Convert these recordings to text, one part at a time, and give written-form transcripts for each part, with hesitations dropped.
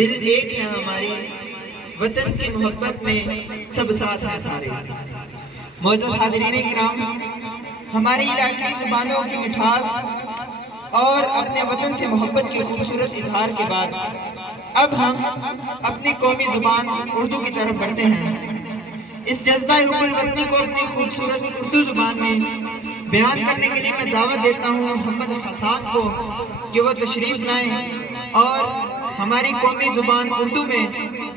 دل ایک ہے ہماری، وطن کی محبت میں سب ساتھ ہیں سارے۔ معزز حاضرین کرام، ہماری علاقائی زبانوں کی مٹھاس اور اپنے وطن سے محبت کی خوبصورت اظہار کے بعد اب ہم اپنی قومی زبان اردو کی طرف بڑھتے ہیں۔ اس جذبہ حب الوطنی کو اپنی خوبصورت اردو زبان میں بیان کرنے کے لیے میں دعوت دیتا ہوں محمد حسان کو کہ وہ تشریف لائیں اور ہماری قومی زبان اردو میں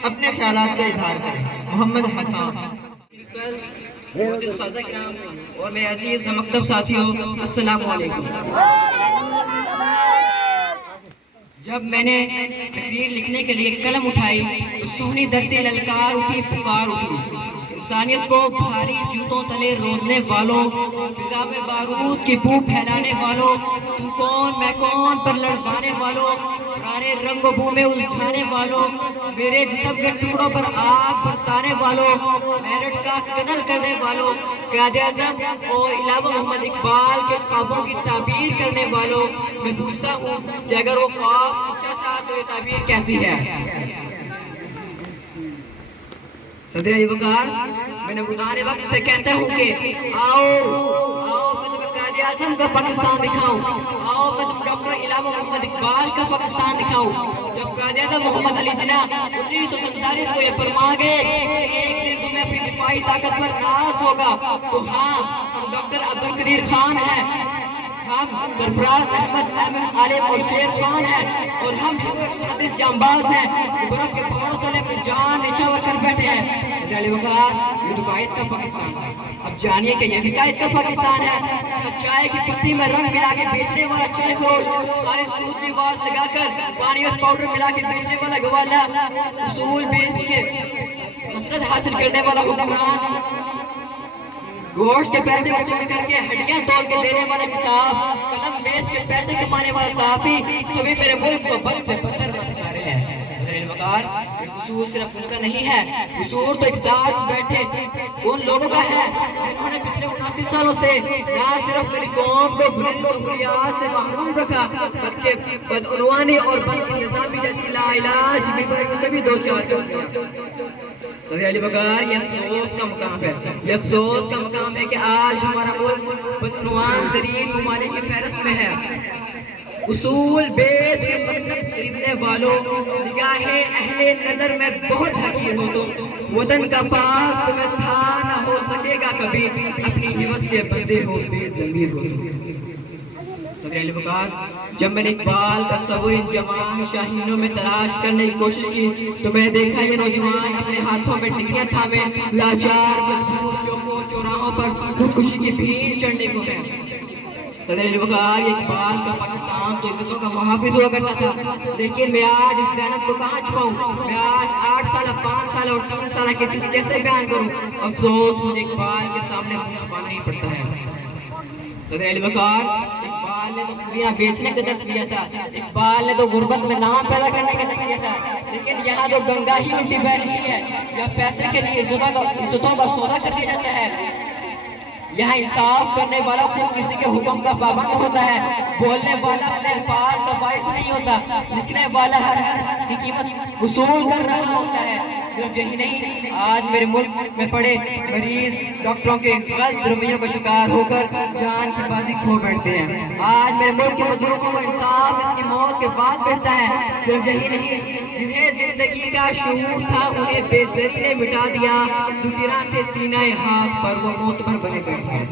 اپنے خیالات کا اظہار کریں۔ محمد حسان۔ اور میرے عزیز مکتب ساتھیوں، السلام علیکم۔ جب میں نے تقریر لکھنے کے لیے قلم اٹھائی تو سونی دھرتی للکار اٹھی، پکار اٹھی۔ انسانیت کو بھاری جوتوں تلے روندنے والوں، فضا میں بارود کی بو پھیلانے والوں، تم کون میں کون پر لڑوانے والوں، پرانے رنگ و بو میں الجھانے والوں، میرے جسم کے ٹکڑوں پر آگ برسانے والوں، میرٹ کا قتل کرنے والوں، قائد اعظم اور علامہ محمد اقبال کے خوابوں کی تعبیر کرنے والوں، میں پوچھتا ہوں کہ اگر وہ خواب سچا تھا تو یہ تعبیر کیسی ہے؟ صدر علی وقار، میں نے گزارے وقت سے کہتا ہوں کہ آؤ میں تمہیں قائد اعظم کا پاکستان دکھاؤں، آؤ میں تمہیں ڈاکٹر علامہ محمد اقبال کا پاکستان دکھاؤں۔ جب قائد اعظم محمد علی جناح 1947 کو یہ فرما گئے کہ ایک دن تمہیں اپنی دفاعی طاقت پر ناز ہوگا، تو ہاں، ہم ڈاکٹر عبدالقدیر خان ہیں، ہم سرفراز احمد عالم اور شیر خان ہیں، اور ہم جانباز ہیں، برف کے پہاڑوں تلے اپنی جان نچھاور کر بیٹھے ہیں۔ علی وقار، یہ تو قائد کا پاکستان ہے، اب جانیے کہ یہ بھی قائد کا پاکستان ہے۔ چائے کی پتی میں رنگ ملا کے بیچنے والا چائے فروش، خالص دودھ کی آواز لگا کر پانی اور پاؤڈر ملا کے بیچنے والا گوالا، اصول بیچ کے مسرت حاصل کرنے والا حکمران، گوشت کے پیسے وصول کر کے ہڈیاں توڑ کے دینے والا کساب، قلم بیچ کے پیسے کمانے والا صحافی، سبھی میرے ملک کو بد سے بدتر بنا رہے ہیں۔ وقار، قصور صرف ان کا نہیں ہے، قصور تو اقتدار بیٹھے ان لوگوں کا ہے جنہوں نے پچھلے 79 سالوں سے نہ صرف میری قوم کو بنیاد سے محروم رکھا بلکہ بدعنوانی اور بد نظامی جیسی لا علاج بیماریوں سے بھی دوچار کر دیا۔ تو علی وقار، یہ افسوس کا مقام ہے، یہ افسوس کا مقام ہے کہ آج ہمارا ملک بدعنوان ترین ممالک کی فہرست میں ہے۔ اصول بیچ کے مسلط خریدنے والوں، نگاہ اہل نظر میں بہت حقیر ہو تو وطن کا پاس تمہیں تھا نہ ہو سکے گا کبھی، اپنی حوث سے بندے ہو بے ضمیر ہو۔ صدر علی وقار، جب میں نے اقبال کا تصور ان جوان شاہینوں میں تلاش کرنے کی کوشش کی تو میں دیکھا یہ نوجوان اپنے ہاتھوں میں ڈگریاں تھامے لاچار مزدور چوراہوں پر خودکشی کی بھیڑ چڑھنے کو ہیں۔ صدر علی وقار، یہ اقبال کا پاکستان تو عزتوں کا محافظ ہوا کرتا تھا، لیکن میں آج اس ذہنت کو کہاں چھپاؤں؟ میں آج 8 سال 5 سال اور 3 سال کسی سے کیسے بیان کروں؟ افسوس، مجھے اقبال کے سامنے منہ چھپانا ہی پڑتا ہے۔ صدر علی وقار، اقبال نے تو دنیا بیچنے کا درس دیا تھا، اقبال نے تو غربت میں نام پیدا کرنے کا درس دیا تھا، لیکن یہاں تو گنگا ہی الٹی بہ رہی ہے، یا پیسے کے لیے عزتوں کا سودا کر دیا جاتا ہے۔ یہاں انصاف کرنے والا خود کسی کے حکم کا پابند ہوتا ہے، بولنے والا اپنے الفاظ کا باعث نہیں ہوتا، لکھنے والا ہر کی قیمت وصول کر رہا ہوتا ہے۔ صرف یہی نہیں، آج میرے ملک میں پڑے مریض ڈاکٹروں کے غلط رویوں کا شکار ہو کر جان کی بازی کھو بیٹھتے ہیں۔ آج میرے ملک کے مظلوموں کو انصاف اس کی موت کے بعد ملتا ہے۔ صرف یہی نہیں، جنہیں زندگی کا شعور تھا انہیں بے دری نے مٹا دیا، جو گرا تھے سینہ خاک پر وہ معتبر بنے بیٹھے ہیں۔